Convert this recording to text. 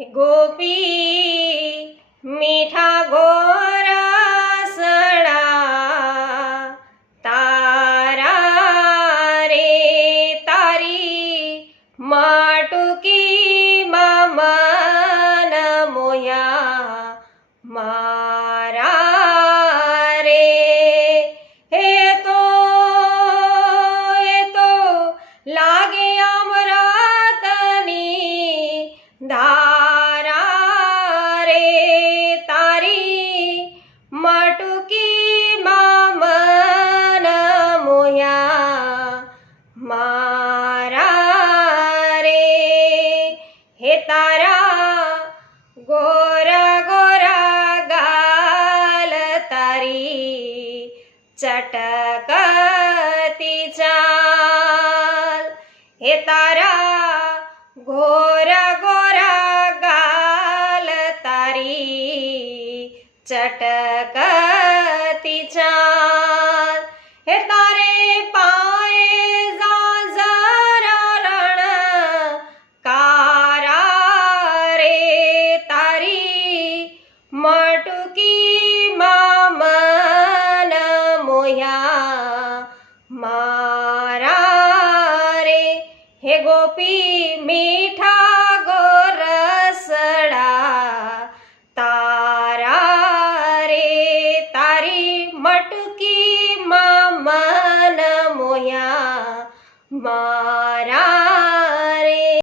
ગોપી મીઠા ગોરા સડા તારા રે તારી માટુકી મન મોયા મારા રે એ તો લાગે અમૃતની ધારા રે તારી માટુકી મન મોયા મારા રે હે તારા ગોરા ગોરા ગાલ તારી ચટકતી ચાલ હે તારા ગોરા ગોરા ગાલ તારી ચટકતી ચાલ હે તારે પાયે ઝાઝરા રણ કારા રે તારી માટુકી મન મોયા મારા રે હે ગોપી મીઠા ગોરસડા તારા રે તારી મટકી મન મોયા